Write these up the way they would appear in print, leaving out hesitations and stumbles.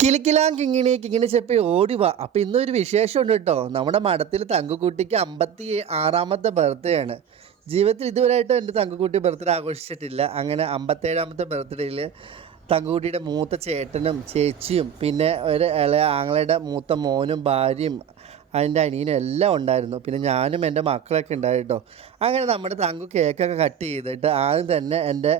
കിലുക്കിലാം കിങ്ങിണി കിങ്ങിണി ചെപ്പി ഓടി വാ. അപ്പം ഇന്നൊരു വിശേഷമുണ്ട് കേട്ടോ. നമ്മുടെ മഠത്തിൽ തങ്കുക്കുട്ടിക്ക് 56ാമത്തെ ബർത്ത്ഡേ ആണ്. ജീവിതത്തിൽ ഇതുവരെയായിട്ടും എൻ്റെ തങ്കുക്കുട്ടി ബർത്ത്ഡേ ആഘോഷിച്ചിട്ടില്ല. അങ്ങനെ 57ാമത്തെ ബർത്ത്ഡേയിൽ തങ്കുക്കുട്ടിയുടെ മൂത്ത ചേട്ടനും ചേച്ചിയും പിന്നെ ഒരു ഇളയ ആങ്ങളുടെ മൂത്ത മോനും ഭാര്യയും അതിൻ്റെ അനിയനും എല്ലാം ഉണ്ടായിരുന്നു. പിന്നെ ഞാനും എൻ്റെ മക്കളൊക്കെ ഉണ്ടായിട്ടോ. അങ്ങനെ നമ്മുടെ തങ്കു കേക്കൊക്കെ കട്ട് ചെയ്തിട്ട് ആദ്യം തന്നെ എൻ്റെ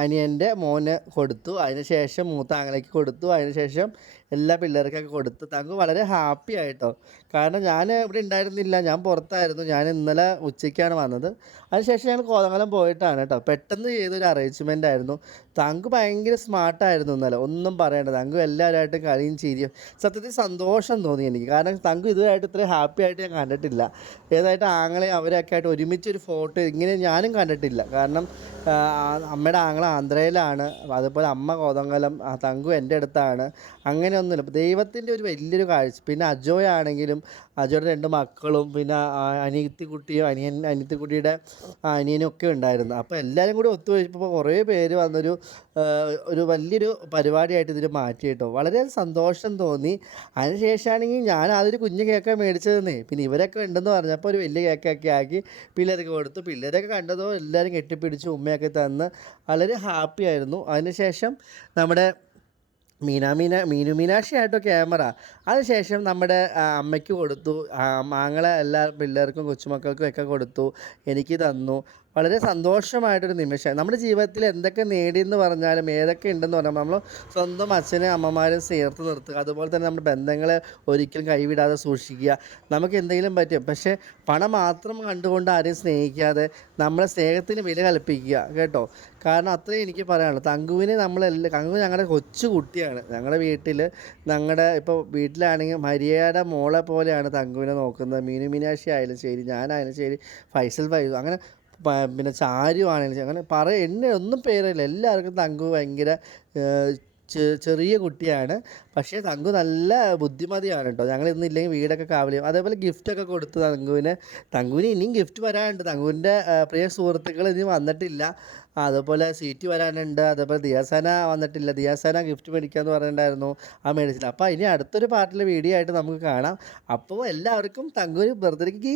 അനിയൻ്റെ മോന് കൊടുത്തു. അതിന് ശേഷം മൂത്ത ആങ്ങളയ്ക്ക് കൊടുത്തു. അതിന് ശേഷം എല്ലാ പിള്ളേർക്കൊക്കെ കൊടുത്തു. തങ്കു വളരെ ഹാപ്പി ആയിട്ടോ. കാരണം ഞാൻ ഇവിടെ ഉണ്ടായിരുന്നില്ല. ഞാൻ പുറത്തായിരുന്നു. ഞാൻ ഇന്നലെ ഉച്ചയ്ക്കാണ് വന്നത്. അതിനുശേഷം ഞങ്ങൾ കോതമംഗലം പോയിട്ടാണ് കേട്ടോ. പെട്ടെന്ന് ചെയ്തൊരു അറേഞ്ച്മെൻ്റ് ആയിരുന്നു. തങ്കു ഭയങ്കര സ്മാർട്ടായിരുന്നു ഇന്നലെ. ഒന്നും പറയണ്ട. തങ്കു എല്ലാവരുമായിട്ടും കളിയും ചിരിയും. സത്യത്തിൽ സന്തോഷം തോന്നി എനിക്ക്. കാരണം തങ്കു ഇതുവരെയായിട്ട് ഇത്രയും ഹാപ്പി ആയിട്ട് ഞാൻ കണ്ടിട്ടില്ല. ഏതായിട്ട് ആങ്ങളെയും അവരൊക്കെ ആയിട്ട് ഒരുമിച്ചൊരു ഫോട്ടോ ഇങ്ങനെ ഞാനും കണ്ടിട്ടില്ല. കാരണം അമ്മയുടെ ആങ്ങള ആന്ധ്രയിലാണ്. അതുപോലെ അമ്മ കോതമംഗലം, തങ്കു എൻ്റെ അടുത്താണ്. അങ്ങനെയൊന്നുമില്ല. ദൈവത്തിൻ്റെ ഒരു വലിയൊരു കാഴ്ച. പിന്നെ അജോയ് ആണെങ്കിലും അജോയുടെ 2 മക്കളും പിന്നെ അനിയത്തിക്കുട്ടിയും അനിയത്തിക്കുട്ടിയുടെ അനിയനും ഒക്കെ ഉണ്ടായിരുന്നു. അപ്പോൾ എല്ലാവരും കൂടി ഒത്തുവച്ചപ്പോൾ കുറേ പേര് വന്നൊരു ഒരു വലിയൊരു പരിപാടിയായിട്ട് ഇതിന് മാറ്റി കേട്ടോ. വളരെ സന്തോഷം തോന്നി. അതിന് ശേഷമാണെങ്കിൽ ഞാൻ അതൊരു കുഞ്ഞ് കേക്കാണ് മേടിച്ചതെന്നേ. പിന്നെ ഇവരൊക്കെ ഉണ്ടെന്ന് പറഞ്ഞപ്പോൾ ഒരു വലിയ കേക്കൊക്കെ ആക്കി പിള്ളേർക്ക് കൊടുത്തു. പിള്ളേരൊക്കെ കണ്ടതോ എല്ലാവരും കെട്ടിപ്പിടിച്ച് ഉമ്മയൊക്കെ തന്ന് വളരെ ഹാപ്പി ആയിരുന്നു. അതിന് ശേഷം നമ്മുടെ മീനു മീനാക്ഷി ആയിട്ടോ ക്യാമറ. അതിനുശേഷം നമ്മുടെ അമ്മയ്ക്ക് കൊടുത്തു. ആങ്ങളെ എല്ലാ പിള്ളേർക്കും കൊച്ചുമക്കൾക്കും ഒക്കെ കൊടുത്തു. എനിക്ക് തന്നു. വളരെ സന്തോഷമായിട്ടൊരു നിമിഷം. നമ്മുടെ ജീവിതത്തിൽ എന്തൊക്കെ നേടിയെന്ന് പറഞ്ഞാലും ഏതൊക്കെ ഉണ്ടെന്ന് പറഞ്ഞാൽ നമ്മൾ സ്വന്തം അച്ഛനും അമ്മമാരും ചേർത്ത് നിർത്തുക. അതുപോലെ തന്നെ നമ്മുടെ ബന്ധങ്ങളെ ഒരിക്കലും കൈവിടാതെ സൂക്ഷിക്കുക. നമുക്ക് എന്തെങ്കിലും പറ്റും. പക്ഷേ പണം മാത്രം കണ്ടുകൊണ്ട് ആരെയും സ്നേഹിക്കാതെ നമ്മളെ സ്നേഹത്തിന് വില കൽപ്പിക്കുക കേട്ടോ. കാരണം അത്രയും എനിക്ക് പറയാനുള്ളൂ. തങ്കുവിനെ തങ്കു ഞങ്ങളുടെ കൊച്ചു കുട്ടിയാണ്. ഞങ്ങളുടെ വീട്ടിൽ ഇപ്പോൾ വീട്ടിലാണെങ്കിൽ മരിയയുടെ മോളെ പോലെയാണ് തങ്കുവിനെ നോക്കുന്നത്. മീനു മീനാക്ഷി ആയാലും ശരി, ഞാനായാലും ശരി, ഫൈസൽ ഫൈസു അങ്ങനെ പിന്നെ ചാരു ആണെങ്കിലും ശരി, അങ്ങനെ എന്നെ ഒന്നും പേരില്ല. എല്ലാവർക്കും തങ്കു ഭയങ്കര ചെറിയ കുട്ടിയാണ്. പക്ഷേ തങ്കു നല്ല ബുദ്ധിമതിയാണ് കേട്ടോ. ഞങ്ങൾ ഇന്നില്ലെങ്കിൽ വീടൊക്കെ കാവൽ ചെയ്യും. അതേപോലെ ഗിഫ്റ്റൊക്കെ കൊടുത്തു തങ്കുവിന് ഇനിയും ഗിഫ്റ്റ് വരാനുണ്ട്. തങ്കുവിൻ്റെ പ്രിയ സുഹൃത്തുക്കൾ ഇനി വന്നിട്ടില്ല. അതുപോലെ സീറ്റ് വരാനുണ്ട്. അതേപോലെ ദിയാസന വന്നിട്ടില്ല. ദിയാസന ഗിഫ്റ്റ് മേടിക്കാമെന്ന് പറഞ്ഞിട്ടുണ്ടായിരുന്നു. ആ മേടിച്ചില്ല. അപ്പോൾ ഇനി അടുത്തൊരു പാർട്ടിലെ വീഡിയോ ആയിട്ട് നമുക്ക് കാണാം. അപ്പോൾ എല്ലാവർക്കും തങ്കുവിന് ബർത്ത്ഡേക്ക്